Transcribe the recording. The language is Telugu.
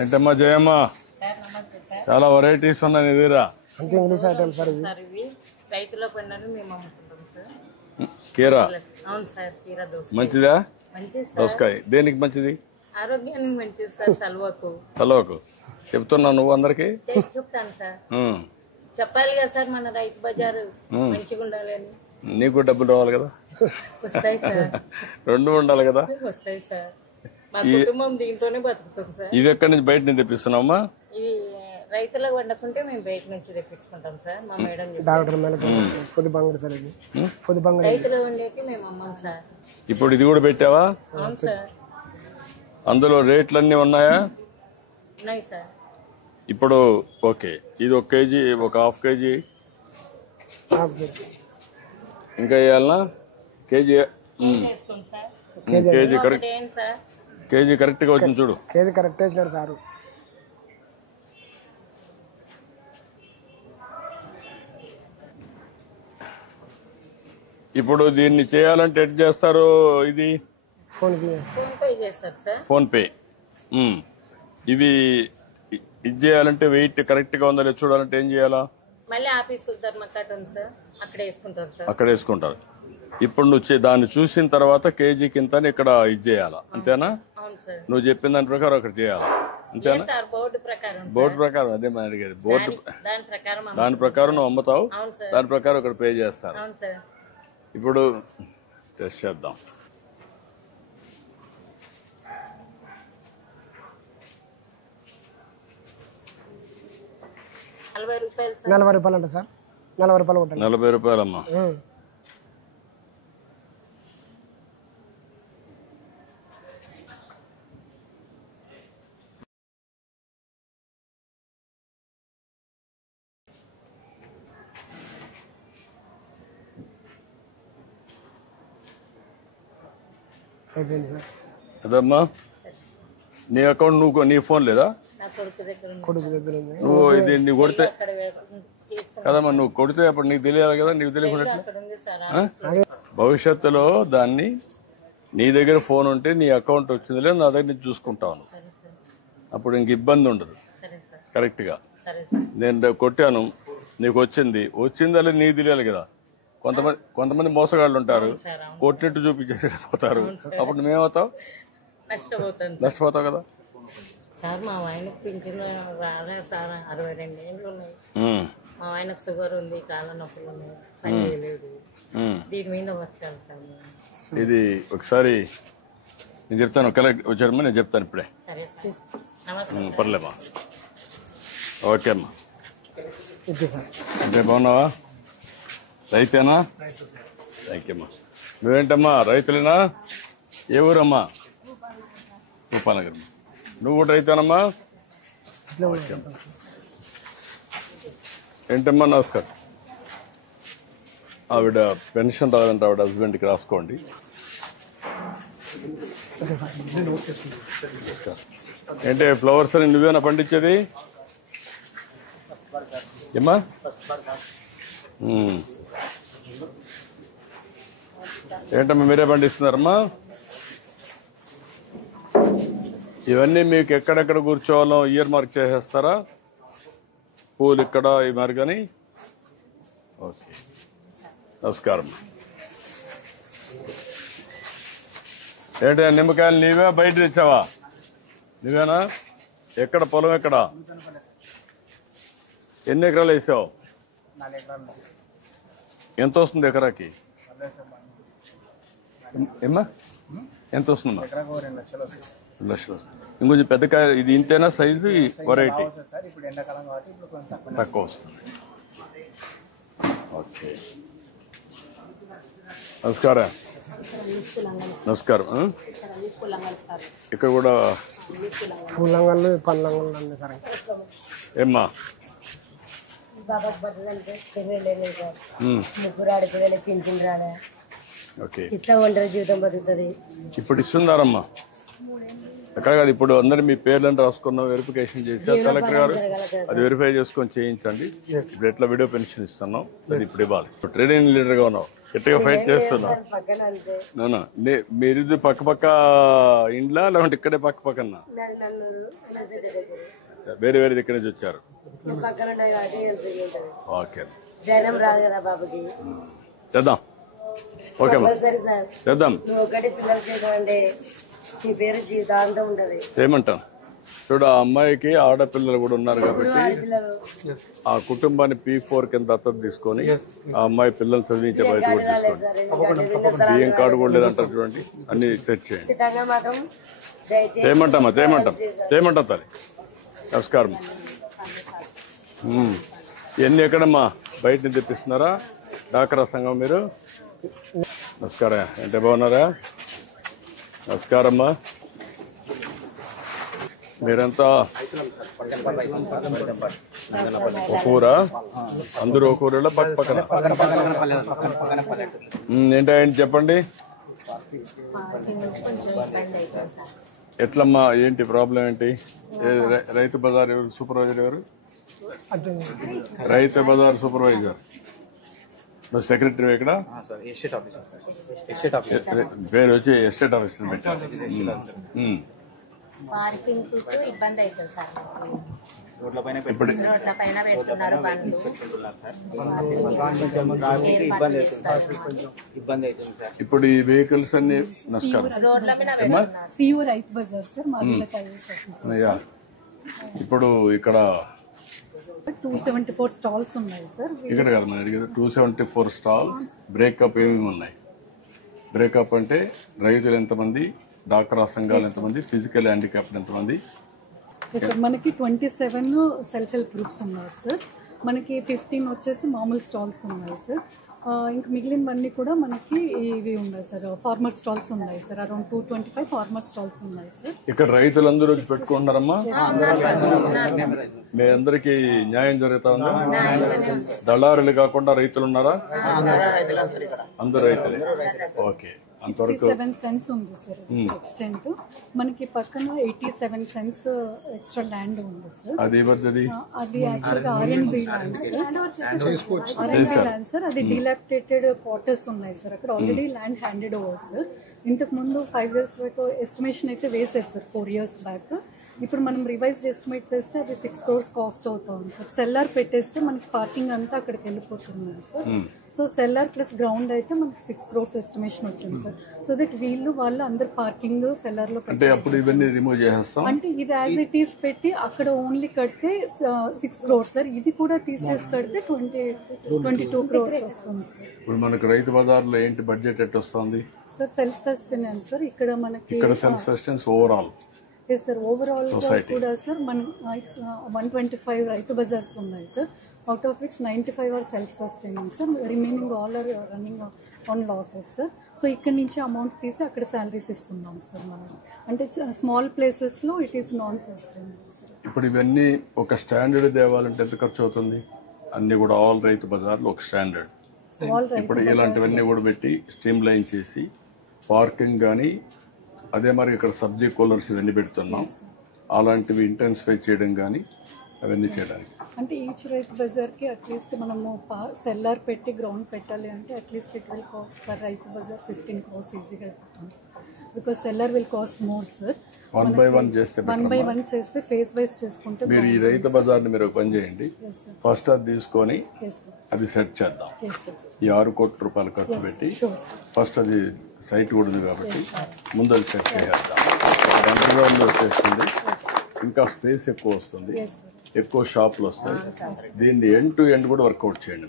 ఏంటమ్మా జయమ్మ, చాలా వెరైటీస్ ఉన్నాయి నీ దగ్గర. అంతే ఇంగ్లీష్ ఐటమ్ సార్ ఇవి రైతుల పండుగ మేము అమ్ముకుంటాం సార్. కీరా అవును సార్, కీరా దోస మంచిదా? మంచిది సార్. దోసకాయ దేనికి మంచిది? ఆరోగ్యానికి మంచిది సార్. చలవకు చెప్తున్నావు నువ్వు అందరికి. చెప్తాను సార్. చెప్పాలి కదా సార్, మన రైతు బజారు మంచిగా ఉండాలి అని. నీకు డబ్బులు రావాలి కదా. వస్తాయి సార్. రెండు ఉండాలి కదా. వస్తాయి సార్. మా కుటుంబం దీంతోనే బతుకుతాం సార్. ఇవి ఎక్కడి నుంచి బయట నుంచి తెప్పిస్తున్నావమ్మా? ఇవి రైతులకు వండకుంటే మేము బయట నుంచి తెప్పించుకుంటాం సార్. మా మేడం డాక్టర్ రైతులు వండేటి మేము అమ్మాం సార్. ఇప్పుడు ఇది కూడా పెట్టావా? అవును సార్. అందులో రేట్లు అన్నీ ఉన్నాయా? ఉన్నాయి సార్. ఇప్పుడు ఓకే, ఇది 1 కేజీ, ఒక హాఫ్ కేజీ ఇంకా వేయాలనా? కేజీ కేజీ కరెక్ట్, కేజీ కరెక్ట్గా వచ్చింది చూడు. కేజీ కరెక్ట్ వేసినాడు సారు. ఇప్పుడు దీన్ని చేయాలంటే ఎట్ చేస్తారు? ఇది ఫోన్ పే. ఇవి ఇది చేయాలంటే వెయిట్ కరెక్ట్ గా ఉందా లేదా చూడాలంటే ఏం చేయాలా? మళ్ళీ ఆఫీస్ సార్, అక్కడ వేసుకుంటారు సార్. అక్కడ వేసుకుంటారు. ఇప్పుడు నువ్వు దాన్ని చూసిన తర్వాత కేజీ కింద ఇక్కడ ఇది చేయాలా, అంతేనా? నువ్వు చెప్పిన దాని ప్రకారం అక్కడ చేయాలా, అంతేనా? బోర్డు ప్రకారం అదే మనం అడిగేది. బోర్డు దాని ప్రకారం నువ్వు అమ్ముతావు, దాని ప్రకారం ఇక్కడ పే చేస్తారు. ఇప్పుడు టెస్ట్ చేద్దాం. ₹40 అంట సార్. ₹40 ₹40 అమ్మా. అదమ్మా నీ అకౌంట్ నువ్వు, నీ ఫోన్ లేదా? కొడుకు దగ్గర నువ్వు ఇది నువ్వు కొడితే కదమ్మా, నువ్వు కొడితే అప్పుడు నీకు తెలియాలి కదా. నీకు తెలియకుండా భవిష్యత్తులో దాన్ని నీ దగ్గర ఫోన్ ఉంటే నీ అకౌంట్ వచ్చింది లేదు నా దగ్గర నుంచి చూసుకుంటాను. అప్పుడు ఇంక ఇబ్బంది ఉండదు. కరెక్ట్గా నేను కొట్టాను, నీకు వచ్చిందా లేదు నీకు తెలియాలి కదా. కొంతమంది మోసగాళ్ళు ఉంటారు, కొట్టినట్టు చూపించేసి పోతారు. అప్పుడు నువ్వేమవుతావు? నష్టపోతావు కదా. సార్ మా ఆయనకు పింఛన్ రాలే సార్. 62 ఏళ్ళు ఉన్నాయి. మా ఆయనకు షుగర్ ఉంది, కాళ్ళ నొప్పులు ఉన్నాయి, పని చేయలేదు. దీని మీద వచ్చాను సార్. ఇది ఒకసారి నేను చెప్తాను, కలెక్ట్ వచ్చారమ్మా, నేను చెప్తాను ఇప్పుడే. సరే సార్, నమస్తే. పర్లేమ్మా. ఓకే అమ్మా. అంటే బాగున్నావా? రైతేనా? థ్యాంక్ యూ అమ్మా. నువ్వేంటమ్మా రైతులేనా? ఏ ఊరమ్మా? భూపాలనగర్. నువ్వు కూడా రైతేనమ్మా? ఏంటమ్మా నమస్కారం. ఆవిడ పెన్షన్ రాదంటే ఆవిడ హస్బెండ్కి రాసుకోండి. ఏంటి ఫ్లవర్స్ అని నువ్వేనా పండించేది? ఏమ్మా? ఏంటమ్మా మీరే పండిస్తున్నారమ్మా? ఇవన్నీ మీకు ఎక్కడెక్కడ కూర్చోవాలో ఇయర్ మార్క్ చేసేస్తారా? పూలు ఇక్కడ ఈ మరి కానీ. ఓకే, నమస్కారం. ఏంటి నిమ్మకాయలు నీవే బయట తెచ్చావా? నువ్వేనా? ఎక్కడ పొలం ఎక్కడ? ఎన్ని ఎకరాలు వేసావు? ఎంత వస్తుంది ఎకరాకి? ఏమ్మా ఎంత వస్తుందమ్మా? 2 లక్షలు వస్తుంది. ఇంకొంచెం పెద్ద కాయ ఇది ఇంతేనా సైజు? వెరైటీ తక్కువ వస్తుంది. ఓకే, నమస్కారం. నమస్కారం. ఇక్కడ కూడా పూలంగళ్ళు పండ్లంగళ్ళు అన్నీ సార్. ఏమ్మా? ముగ్గురు ఆడపిల్లలు పింఛన్ రాలే. ఓకే, ఇట్లా ఒంటరి జీవితం బతుకుతుంది. ఇప్పుడు ఇస్తున్నారమ్మా? అక్కడ కాదు, ఇప్పుడు అందరు మీ పేర్లను రాసుకున్నాం, వెరిఫికేషన్ చేసి కలెక్టర్ గారు అది వెరిఫై చేసుకొని చేయించండి. ఇప్పుడు ఎట్లా వీడియో పెన్షన్ ఇస్తున్నాం, అది ఇప్పుడు ఇవ్వాలి. ట్రేడింగ్ లీడర్ గా ఉన్నావు, గట్టిగా ఫైట్ చేస్తున్నావు. అవునా, మీరు పక్క పక్క ఇండ్లా లేకుంటే ఇక్కడే పక్క పక్కన? వేరే వేరే దగ్గర నుంచి వచ్చారు. ఓకే, చేద్దాం. ఓకే చేద్దాం. ఏమంటాం చూడు, ఆ అమ్మాయికి ఆడపిల్లలు కూడా ఉన్నారు కాబట్టి ఆ కుటుంబాన్ని P4 కింద దత్తత తీసుకొని ఆ అమ్మాయి పిల్లలు చదివించే బయట కూడా తీసుకోండి. బియ్యం కార్డు కూడా లేదంటారు చూడండి, అన్ని సెట్ చేయండి. చేయమంటామా? చేయమంటాం తల్లి. నమస్కారం. ఇవన్నీ ఎక్కడమ్మా, బయట నుంచి తెప్పిస్తున్నారా? డాక్రా సంఘం మీరు? నమస్కారం, అంటే బాగున్నారా? నమస్కారమ్మా. మీరంతా ఒక ఊరా? అందరూ ఒక ఊరిలో పక్క పక్కన? ఏంటి చెప్పండి. ఎట్లమ్మా, ఏంటి ప్రాబ్లం ఏంటి? రైతు బజార్ ఎవరు సూపర్వైజర్? ఎవరు రైతు బజార్ సూపర్వైజర్? సెక్రటరీ ఇక్కడ పేరు వచ్చి ఎస్టేట్ ఆఫీసర్ పెట్టారు. పార్కింగ్ ఇబ్బంది అవుతుంది సార్. ఇప్పుడు ఇప్పుడు ఈ వెహికల్స్ అన్ని నమస్కారం. ఇప్పుడు ఇక్కడ 274 స్టాల్స్ ఉన్నాయి సార్. ఇక్కడ కదా మన అడిగేది 274 స్టాల్స్. బ్రేకప్ ఏమేమి ఉన్నాయి? బ్రేకప్ అంటే రైతులు ఎంతమంది, డాక్రా సంఘాలు ఎంతమంది, ఫిజికల్ హ్యాండిక్యాప్డ్ ఎంతమంది? సార్ మనకి 27 సెల్ఫ్ హెల్ప్ గ్రూప్స్ ఉన్నాయి సార్. మనకి 15 వచ్చేసి మామూలు స్టాల్స్ ఉన్నాయి సార్. ఇంకా మిగిలినవన్నీ కూడా మనకి ఇవి ఉన్నాయి సార్, ఫార్మర్ స్టాల్స్ ఉన్నాయి సార్. అరౌండ్ 225 ఫార్మర్ స్టాల్స్ ఉన్నాయి సార్. ఇక్కడ రైతులందరూ వచ్చి పెట్టుకుంటున్నారమ్మా? మీ అందరికి న్యాయం జరుగుతా ఉందా? దళారులు కాకుండా రైతులు ఉన్నారా? అందరు రైతులే. ఓకే, 67 సెన్స్ ఉంది సార్ ఎక్స్టెంట్. మనకి పక్కన 87 సెన్స్ ఎక్స్ట్రా ల్యాండ్ ఉంది సార్. అది అది యాక్చువల్గా R&B ల్యాండ్ సార్. అది డిలాపిడేటెడ్ క్వార్టర్స్ ఉన్నాయి సార్. అక్కడ already land handed over sir. ఇంతకు ముందు 5 years వరకు ఎస్టిమేషన్ అయితే వేసారు సార్, 4 years బ్యాక్. ఇప్పుడు మనం రివైజ్డ్ ఎస్టిమేట్ చేస్తే అది 6 crores కాస్ట్ అవుతుంది సార్. సెల్లార్ పెట్టేస్తే మనకి పార్కింగ్ అంతా అక్కడికి వెళ్ళిపోతుంది sir. So cellar plus ground అయితే మనకి 6 crores ఎస్టిమేషన్ వచ్చింది సార్. సో దట్ వాళ్ళు అందరు పార్కింగ్ సెల్లార్ లో అంటే ఇది యాజ్ ఇట్ ఈస్ పెట్టి అక్కడ ఓన్లీ కడితే 6 crores సార్. ఇది కూడా తీసేసి కడితే 22 crores వస్తుంది సార్. ఇప్పుడు మనకు రైతు బజార్లో ఏంటి బడ్జెట్ ఎట్ వస్తుంది సార్? Self sustenance sir. ఇక్కడ మనకి self sustenance overall sir. Overall కూడా సార్ మన 125 రైతు బజార్స్ ఉన్నాయి sir. Out of which 95 are self sustaining sir. Remaining all are running on losses sir. So ఇక్కడ నుంచి అమౌంట్ తీసి అక్కడ శాలరీస్ ఇస్తున్నాం సార్ మనం. అంటే స్మాల్ ప్లేసెస్ లో it is non sustainable sir. ఇప్పుడు ఇవన్నీ ఒక స్టాండర్డ్ తేవాలంటే ఎంత ఖర్చు అవుతుంది? అన్ని కూడా ఆల్ రైతు బజార్లు ఒక స్టాండర్డ్. ఇప్పుడు ఇలాంటివన్నీ కూడా పెట్టి స్ట్రీమ్ లైన్ చేసి పార్కింగ్ కానీ, అదే మరి ఇక్కడ సబ్జీ కూలర్స్ ఇవన్నీ పెడుతున్నాం. అలాంటివి ఇంటెన్సిఫై చేయడం కానీ అవన్నీ చేయడానికి అంటే ఈచ్ రైతు బజార్కి అట్లీస్ట్ మనము సెల్లార్ పెట్టి గ్రౌండ్ పెట్టాలి అంటే at least it will cost per Rythu Bazar 15 crores ఈజీగా అయిపోతుంది sir. Because cellar will cost more sir. 1 by 1 చేస్తే 1 by 1 చేస్తే ఫేస్ వైజ్ చేసుకుంటే మీరు ఈ రైతు బజార్ని మీరు పని చేయండి. ఫస్ట్ అది తీసుకొని అది సెట్ చేద్దాం. ఈ 6 కోట్ల రూపాయలు ఖర్చు పెట్టి ఫస్ట్ అది సైట్ కూడా ఉంది కాబట్టి ముందు అది సెట్ చేద్దాం. అండర్గ్రౌండ్ వచ్చేస్తుంది, ఇంకా స్పేస్ ఎక్కువ వస్తుంది, ఎక్కువ షాపులు వస్తాయి. దీన్ని ఎండ్ టు ఎండ్ కూడా వర్కౌట్ చేయండి.